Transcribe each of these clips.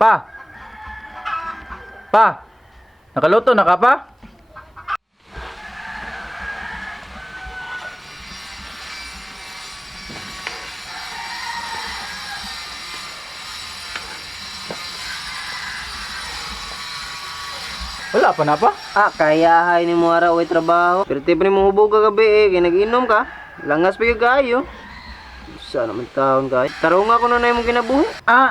Pa! Pa! Nakaluto na ka pa? Wala pa na pa? Kayahay ni mo ara oy trabaho. Pero tipo ni mo hubog ka gabi kay nag-inom ka. Langas pa yung kayo. Sa naman taon ka. Tarong ako na imong kinabuhi.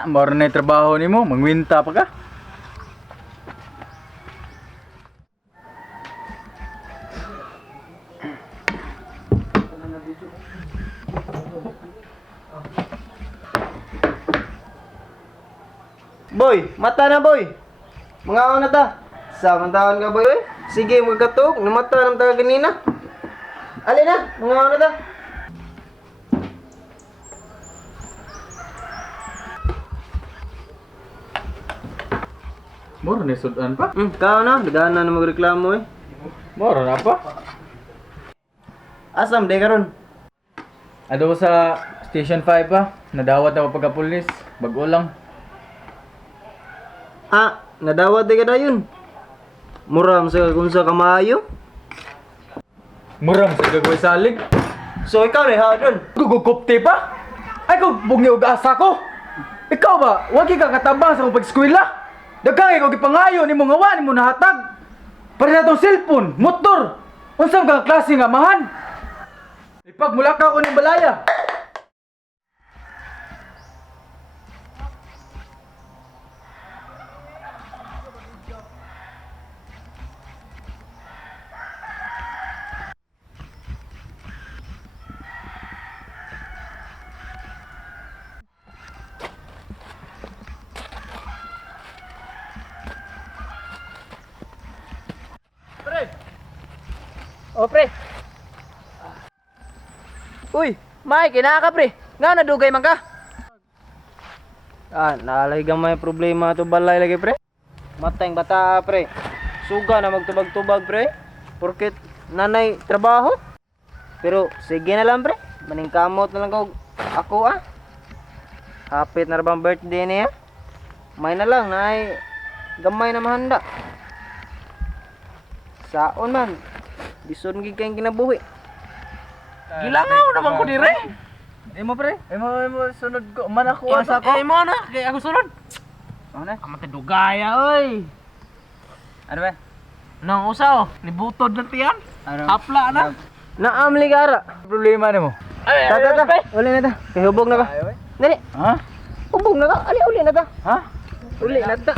Moro na yung trabaho ni mo. Mangwinta pa ka? Boy, mata na boy. Mga ako na ta. Sa man taon ka boy. Sige, magkatok. Namata ng taga kanina. Ali na, mga ako na ta. Moro na yung sudan pa? Kao na, dagahan na magreklamo eh. Moro na pa? Asam, day karon. Ado sa Station 5 pa. Nadawat ako pagka-pulis. Bago lang. Nadawat day ka dayon. Muram sa kung sa kamayo. Muram sa gagawin salig. So ikaw na ha doon. Gugugupti pa? Ay kung bungi og asa ko. Ikaw ba? Huwag ka katabang sa kong pag-eskwela. Daghang ikaw gipangayo ni mo ngawa ni mo nahatag. Para sa itong cellphone, motor. Unsang ka klase nga amahan? Ipagmula ka ko ng balaya. O pre. Uy, may kinaka pre. Nga nadugay man ka. Naalay gamay problema to balay lagi pre. Matayng bata pre. Suga na magtubag-tubag pre. Porket nanay trabaho. Pero sige na lang pre. Maningkamot na lang ako Hapit na rabang birthday niya. May na lang nay gamay na mahanda. Saon man. Bison gid kayong kinabuhi. Gilangaw naman ko dire. Imo pre, imo sunod ko. Man ako asa ko. Mo na, kay ako sunod. Ano? Amate dugaya oy. Ano ba? Nang usaw, nibutod na tiyan. Hapla na. Naam ligara. Problema nimo? Ta. Uli na ta. Kay hubog na ka. Dali. Ha? Hubog na ka. Uli na ta. Ha? Uli na ta.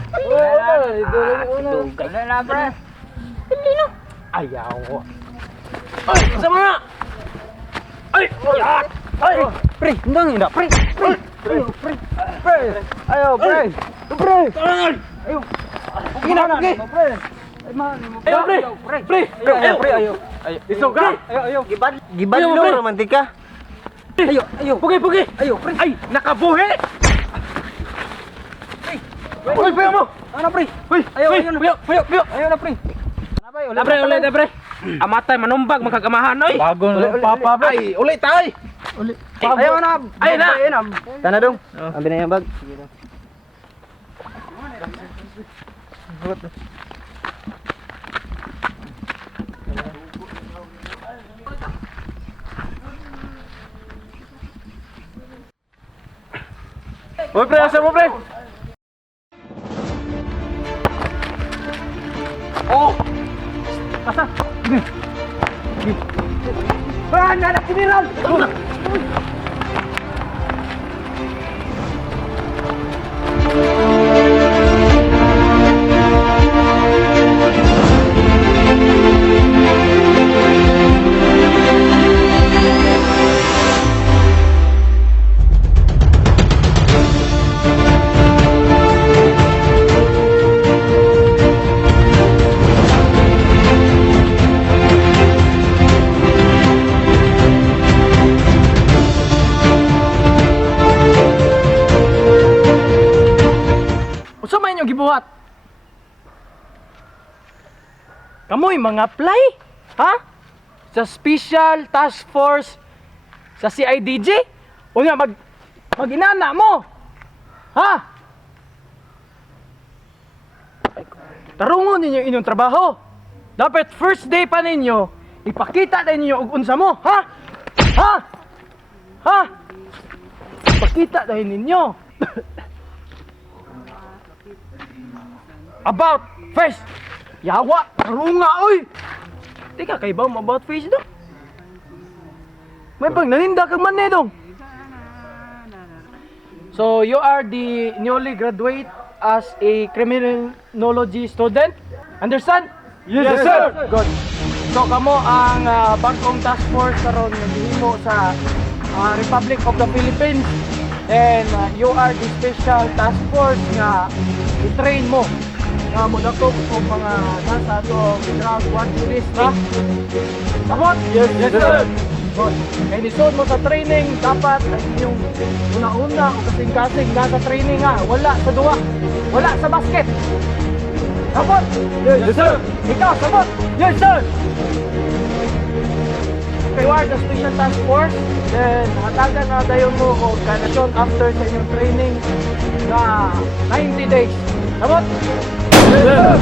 Dugay na pre. Dali na. Ayaw. Ay, sama na. Ay, yat. Ay, Pre, ndang ina, pre. Ayaw pre. tanan. Ayaw. Gina, Pre. Ayo, pre. Pre. Ayaw. Isog ka. Ayaw. Gibad lo romantika. Ayo. Pugi. Ayo, pre. Ay, nakabuhi. Uy, pre mo. Ano pre? Uy, Ayaw, puyo. Ayaw na pre. Ulit, pre. Amatay manumbag magkagamahan oy. Bago na papa pre. Ay, ulit tay. Ayaw na. Ayun na. Tana dong. Abi na yung bag. Uy, pre, asa mo pre? Oh, Asa? Nanak kiniral! gibuhat? Kamoy mga apply? Ha? Sa Special Task Force sa CIDG? O nga mag-inana mo? Ha? tarungon ninyo inyong trabaho. Dapat first day pa ninyo, ipakita na ninyo og unsa mo, ha? Ha? Ha? Ipakita na ninyo. About face. Yawa, tarunga oy. Di ka kay ba about face do? May pag naninda kang man dong. So you are the newly graduate as a criminology student. Understand? Yes, sir. Good. So kamo ang bagong task force karon naghimo sa Republic of the Philippines. And you are the special task force nga i-train mo nga mo dako og mga nasa ato drug watchlist na. Tama? Yes, sir. Good. Kaya nisod mo sa training, dapat ay inyong una-una o kasing-kasing nasa training nga, wala sa duwa, wala sa basket. Sabot! Yes, sir. Ikaw, sabot! Yes, sir! Okay, you are the special task force, then hatagan na dayon mo o kanasyon after sa inyong training na 90 days. Sabot! Yes, sir.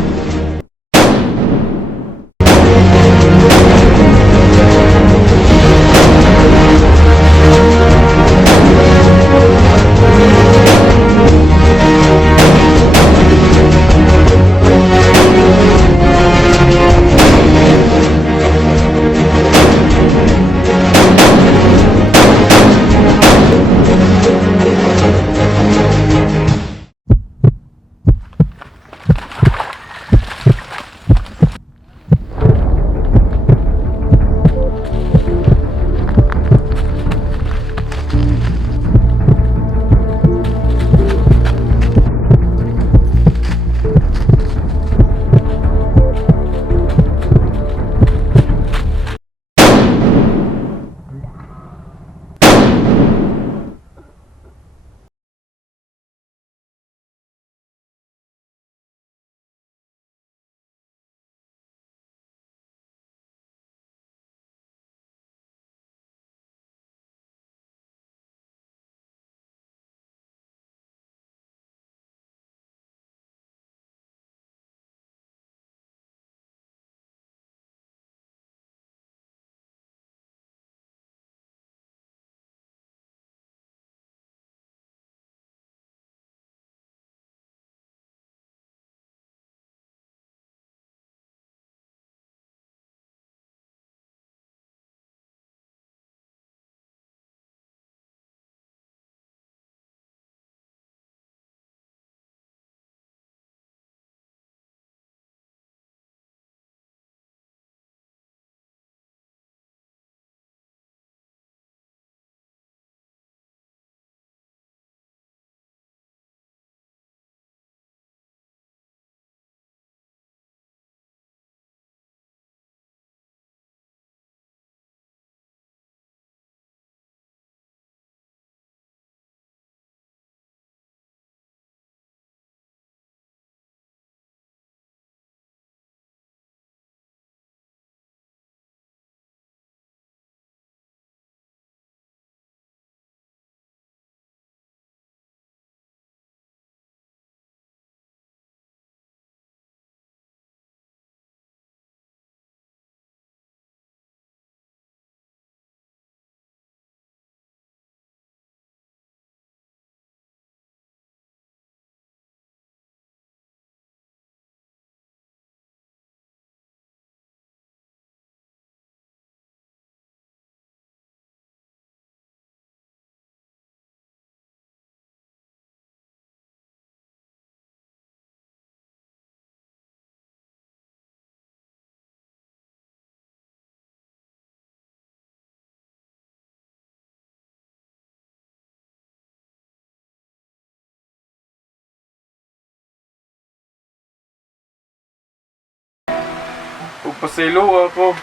Pasilo ako.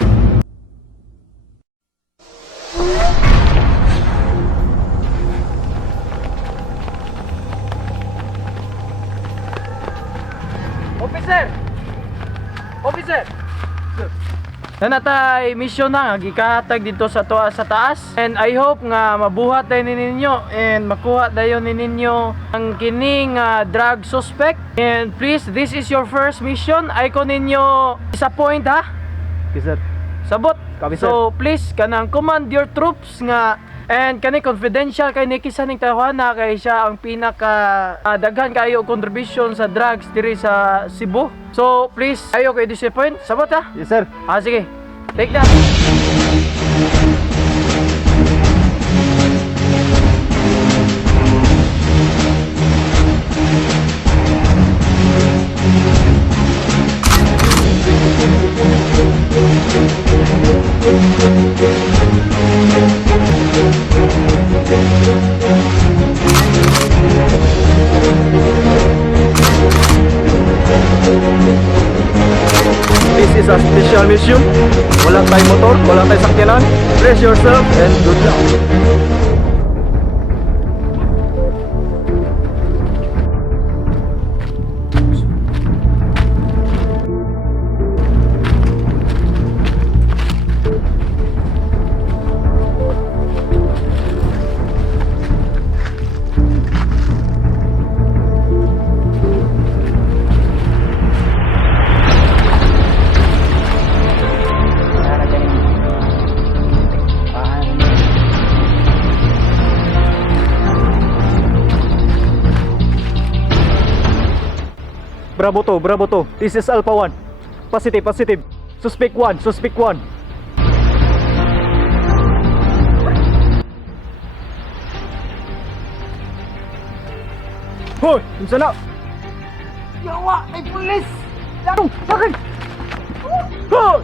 Officer! Officer! Na natay mission na nga gikahatag dito sa taas. And I hope nga mabuhat tayo ninyo and makuha tayo ninyo ang kining drug suspect. And please, this is your first mission. Ay ko ninyo disappoint ha. Okay, sir. Sabot. Copy, sir. So please kanang command your troops nga and kani confidential kay ni kisaning tawana kay siya ang pinaka daghan kayo contribution sa drugs diri sa Cebu. So please ayo kay disappoint. Sabot ha. Yes, sir. Sige. Take that. This is a special mission. Wala tayong motor, wala tayong sakyanan. Brace yourself and good luck. Bravo to. This is Alpha 1. Positive. Suspect 1. Hoy, unsa na? Yawa, ay pulis! Darong, bakit? Hoy!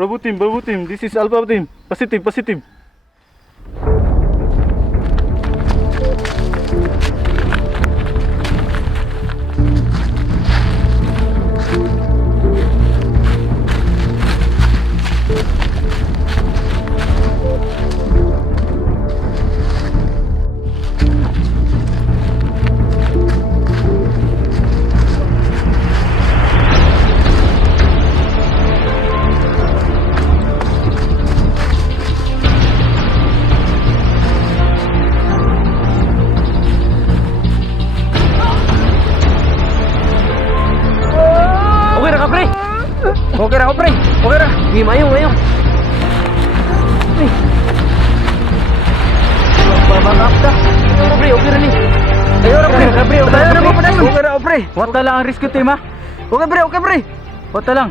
Bravo team, this is Alpha team. Positive. Okay ra, pre. Di mayo. Babangap ka. Pre, okay ra ni. Ayo ra, pre. Okay ra, pre. Wata lang ang rescue team ha. Okay, pre. Wata lang.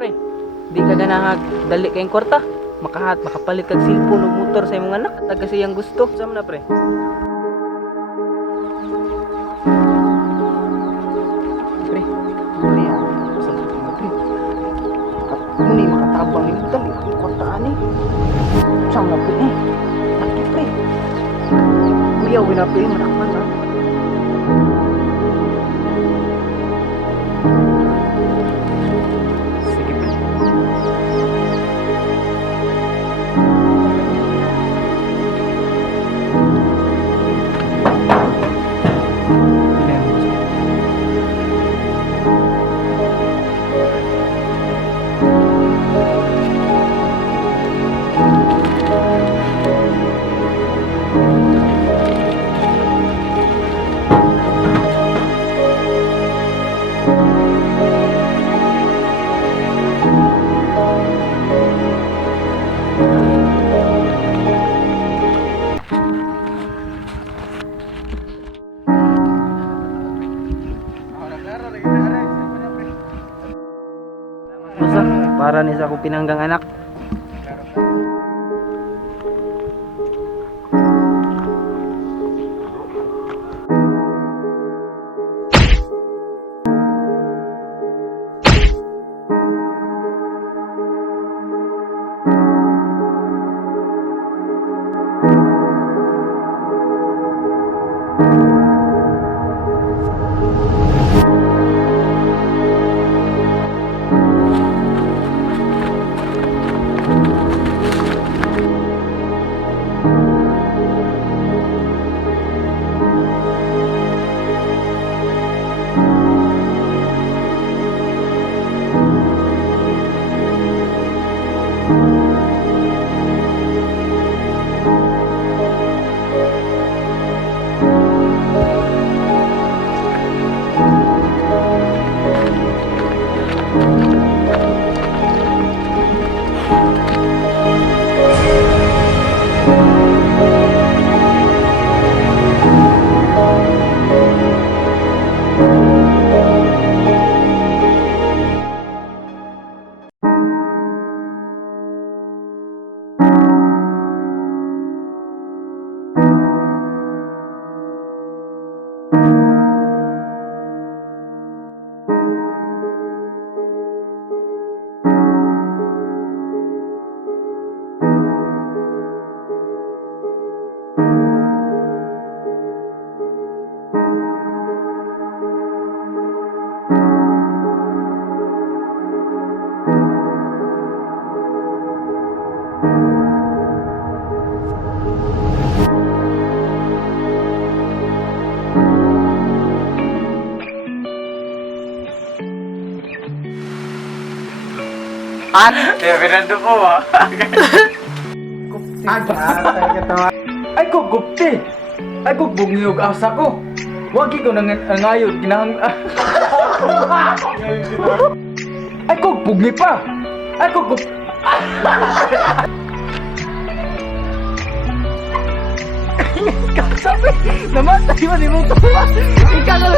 Pre, di ka ganahag dali kayong kwarta. Makapalit kag cellphone ug motor sa imong anak. Tag kasi yang gusto. Sama na pre. napil, manakman ha. Sige pre. Masa, para ni sa akong pinanggang anak. Pinando ko ah. Ay ko gupti. Ay ko bungiyog asa ko. Wagi ko nang ngayod ginang. Ay ko bugi pa. Ay ko gup. Sabi, namatay man imong tuwa. Ikaw na